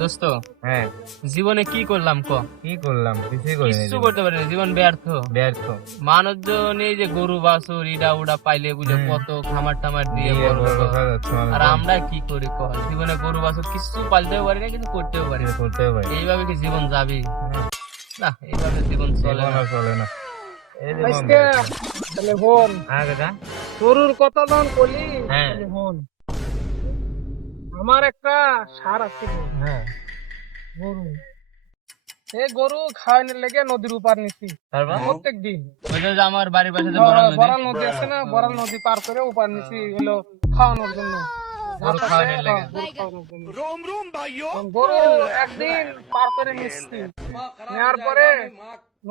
দোস্ত, হ্যাঁ জীবনে কি করলাম ক? কি করলাম? কিছুই করিনি। কিছু করতে পারিনি, জীবন ব্যর্থ। ব্যর্থ। মানুষজন এই যে গরু বাছুর ইডা উডা পাইলে বুঝে কত খামার টামার দিয়ে দিয়ে বড় বড় করে। করা যাচ্ছে আর মানুষজন। আমরা কি করি ক? জীবনে গরু বাছুর কিছু পালতেও পারি না, কিন্তু করতেও পারি না। করতেও পারি এইভাবে কি জীবন যাবি? না, না, এইভাবে জীবন চলে জীবন না। আর চলে না। এই জীবন আজকে তাহলে হন হ্যাঁ কাকা। গরুর কথা যখন বলি হ্যাঁ। তাহলে হন আমার একটা সার আছে গো, হ্যাঁ গরু এই গরু খাওয়ানোর লেগে নদীর উপার নিছি তারপর প্রত্যেক দিন। ওই যে আমার বাড়ির পাশে যে বড় নদী, বড়াল নদী আছে না, বড়াল নদী পার করে উপার নিছি হলো খাওয়ানোর জন্য। গরু খাওয়ানোর লেগে। গরু খাওয়ানোর জন্য। গরু একদিন পার করে নিচ্ছি, নেওয়ার পরে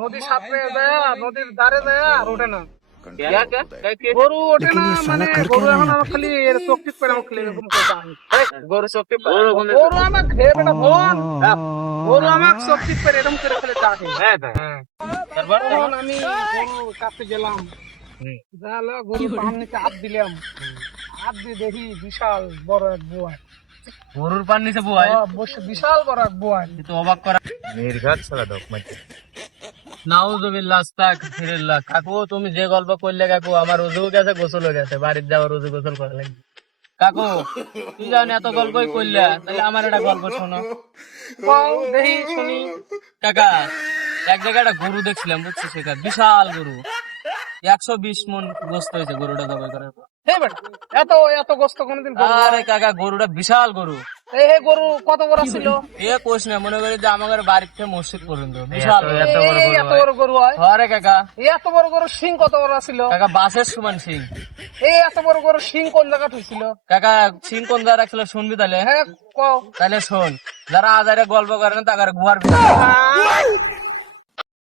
নদী সাপড়ে দেয়া, নদীর ধারে দেয়া আর ওঠে না গরু, ওঠে না মানে গরু এখন আমার খালি এর চোখ টিপ করে আমার খালি এরকম করে দাঁড়ায়। গরু চোখে গরু আমার খেয়ে বেটা বোন, গরু আমার চোখ টিপ করে এরকম করে খালি ডাকে। তারপর তখন আমি গরু কাছে গেলাম, যাহলো গরু পাহাড় নিচে হাত দিলাম, হাত দিয়ে দেখি বিশাল বড় এক বোয়াল, গরুর পান নিচে বুয়াই, বিশাল বড় এক বোয়াল। তো অবাক করা। নির্ঘাত ছাড়া ডক মারছে। নাউজুবিল্লাহ, আস্তাগফিরুল্লাহ। কাকু তুমি যে গল্প করলে কাকু, আমার উজু গেছে, গোসল হয়ে গেছে, বাড়ির যাওয়ার উজু গোসল করা লাগবে। কাকু তুই জানি এত গল্পই করলে, তাহলে আমার একটা গল্প শোনো। কও দেখি শুনি। কাকা, এক জায়গায় একটা গরু দেখছিলাম, বুঝছিস, সেটা বিশাল গরু, 120 মন গোস্ত হয়েছে গরুটা জবাই করার পর। হে বেটা এত এত গোস্ত কোনদিন গরু আরে কাকা, গরুটা বিশাল গরু। এই গরু কত বড় ছিল? এ কোশ না, মনে করি যে আমাদের বাড়ির থেকে মসজিদ পর্যন্ত বিশাল গরু। এত বড় এই এত বড় গরু হয়? আরে কাকা, এই এত বড় গরু সিং কত বড় ছিল? কাকা বাসের সমান সিং। এই এত বড় গরু সিং কোন জায়গা ছিল? কাকা সিং কোন জায়গা রাখছিল শুনবি তাহলে? হ্যাঁ কও। তাহলে শোন, যারা আজারে গল্প করে না তাদের গুহার ভিতরে।